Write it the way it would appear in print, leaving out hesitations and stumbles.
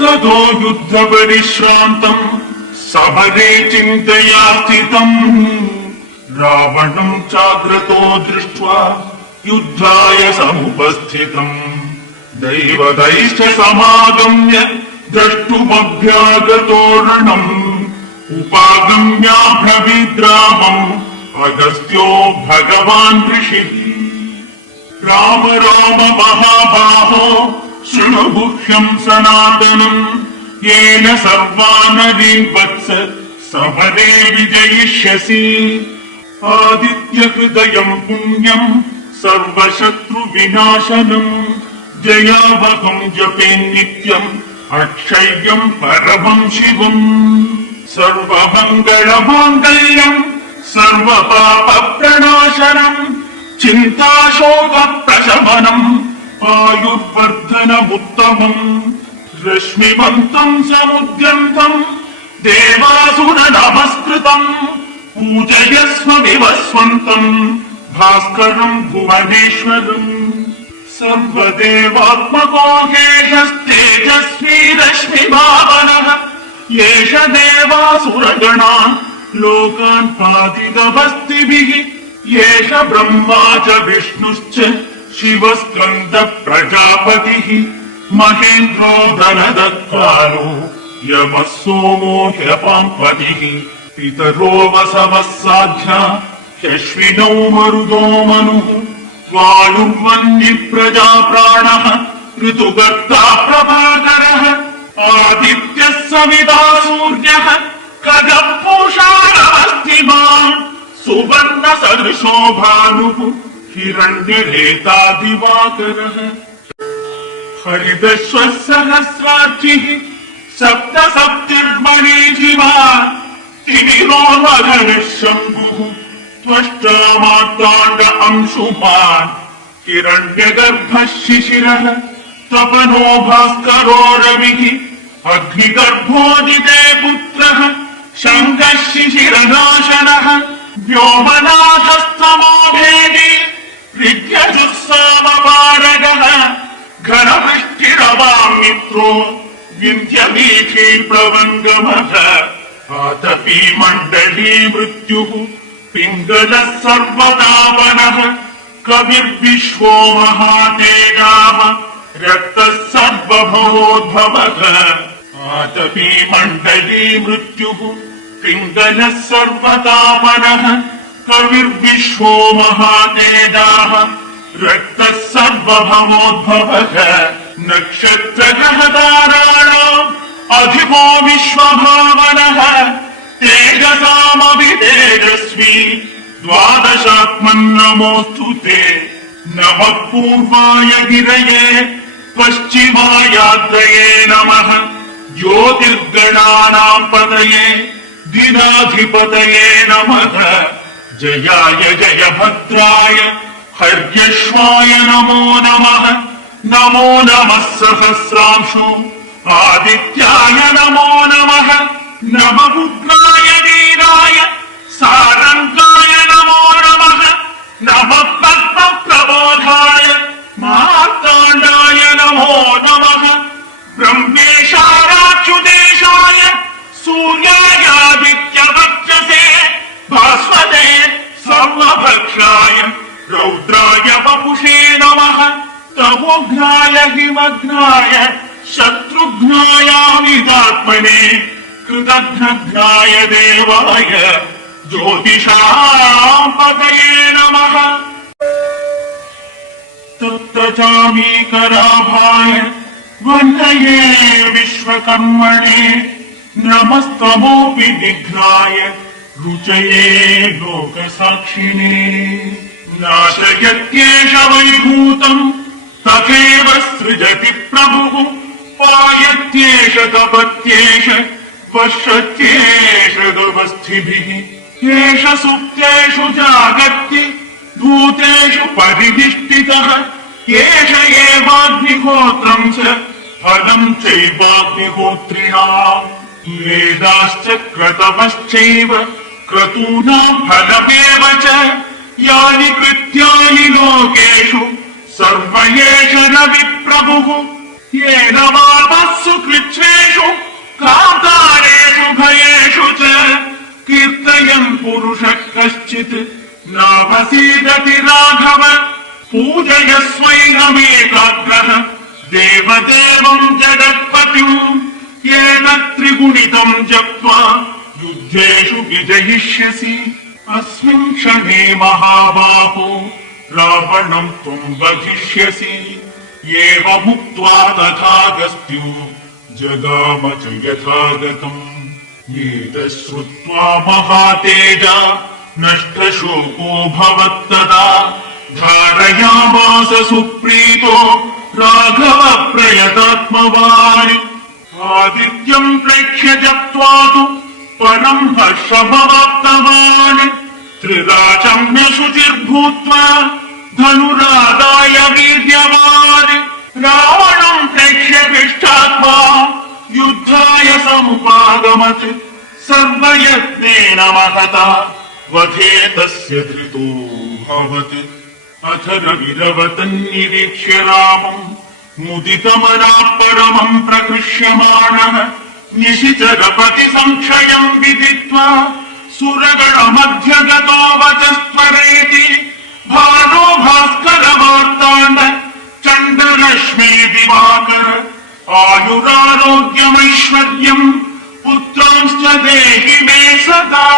ततो युद्धपरिश्रान्तम् समरे चिन्तया स्थितम् रावणम् चाग्रतो दृष्ट्वा युद्धाय समुपस्थितम् दैवतैश्च समागम्य द्रष्टुमभ्यागतो रणम् उपागम्याब्रवीद्रामम् अगस्त्यो भगवान् ऋषिः राम राम महाबाहो शृणु गुह्यम् सनातनम् येन सर्वानरीन् वत्स समरे विजयिष्यसि आदित्यहृदयम् पुण्यम् सर्वशत्रुविनाशनम् जयावहम् जपे नित्यम् अक्षय्यम् परमम् शिवम् सर्वमङ्गलमाङ्गल्यम् सर्वपापप्रणाशनम् चिन्ताशोकप्रशमनम् आयुर्वर्धनमुत्तमम् रश्मिमन्तम् समुद्यन्तम् देवासुरनमस्कृतम् पूजयस्व विवस्वन्तम् भास्करम् भुवनेश्वरम् सर्वदेवात्मको हेशस्तेजस्वी रश्मिभावनः एष देवासुरगणान् लोकान् पातितवस्तिभिः एष ब्रह्मा च विष्णुश्च शिवस्कन्द प्रजापतिः महेन्द्रो धनदत्तारो यमः सोमो ह्यपाम्पतिः पितरो वसवः साध्या ह्यश्विनौ मरुदो मनुः वायुर्वन्यः प्रजा प्राणः ऋतुगर्ता प्रभाकरः आदित्यः सविता सूर्यः खगः पूषा नमस्तिमान् सुवर्ण सदृशो भानुः हिरण्यरेता दिवाकरः हरिदश्वः सहस्रार्चिः सप्त सप्तिर्मणिजिवा तिमिरो मघनः शम्भुः त्वष्टा मार्ताण्ड अंशुमान् हिरण्यगर्भः शिशिरः तपनो भास्करो रविः अग्निगर्भोदिते पुत्रः शङ्खः शिशिरनाशनः व्योमनाथस्तमो भेदी ऋग्यजुस्सामपारगः घनवृष्टिरवाम् मित्रो विन्ध्यवीथी प्रवङ्गमः आतपी मण्डली मृत्युः पिङ्गलः सर्वतापनः कविर्विश्वो महातेजाः रक्तः सर्वभवोद्भवः आतपी मण्डली मृत्युः पिङ्गलः सर्वतापनः कविर्विश्वो महातेजाः रक्तः सर्वभवोद्भवः नक्षत्रग्रहताराणाम् अधिपो विश्वभावनः तेजसामभितेजस्वी द्वादशात्मन्नमोऽस्तु ते नमः पूर्वाय गिरये पश्चिमायाद्रये नमः ज्योतिर्गणानाम् पतये दिनाधिपतये नमः जयाय जयभद्राय हर्यश्वाय नमो नमः नमो नमः सहस्रांशो आदित्याय नमो नमः नमः उग्राय वीराय सारङ्गाय नमो नमः नमः पद्मप्रबोधाय मार्ताण्डाय नमो नमः ब्रह्मेशाराच्युतेशाय सूर्यायादित्यवर्चसे भास्वते सर्वभक्षाय रौद्राय वपुषे नमः तमोघ्नाय हिमघ्नाय शत्रुघ्नायामिदात्मने कृतघ्नघ्नाय देवाय ज्योतिषाम् पतये नमः तत्तचामीकराभाय वन्दये विश्वकर्मणे नमस्तमोऽपि निघ्नाय रुचये लोकसाक्षिणे नाशयत्येष वैभूतम् तथैव सृजति प्रभुः पायत्येष तपत्येष पश्यत्येष गवस्थिभिः एष सुप्तेषु जागत्य भूतेषु परिनिष्ठितः एष एवाग्निहोत्रम् च फलम् चैवाग्निहोत्रिणाम् वेदाश्च क्रतवश्चैव क्रतूनाम् फलमेव च यानि कृत्यानि लोकेषु सर्व एष रविप्रभुः येन वापः सुकृच्छ्रे कश्चित् नावसीदति राघव पूजयस्वैनमेकाग्रः देवदेवम् जगत्पतिम् एतत्त्रिगुणितम् जप्त्वा युद्धेषु विजयिष्यसि अस्मिन् क्षणे महाबाहो रावणम् त्वम् वधिष्यसि एवमुक्त्वा तथागस्त्यो जगाम च यथागतम् एतत् श्रुत्वा महातेजा नष्टशोको भवत्तदा धारयामास सुप्रीतो राघव प्रयतात्मवान् आदित्यम् प्रेक्ष्य जप्त्वा तु परम् हर्षमवाप्तवान् त्रिराचम्य शुचिर्भूत्वा धनुरादाय वीर्यवान् रावणम् प्रेक्ष्य पृष्ठात्मा युद्धाय समुपागमत् सर्वयत्नेन महता वधे तस्य धृतो भवत् अथ रविरवतन्निरीक्ष्य रामम् मुदितमनाः परमम् प्रकृष्यमाणः निशिचरपति संक्षयम् विदित्वा सुरगणमध्यगतो वचस्त्वरेति भानो भास्कर वार्ताण्ड चण्डरश्मे दिवाकर आयुरारोग्यमैश्वर्यम् पुत्रांश्च देहि मे सदा।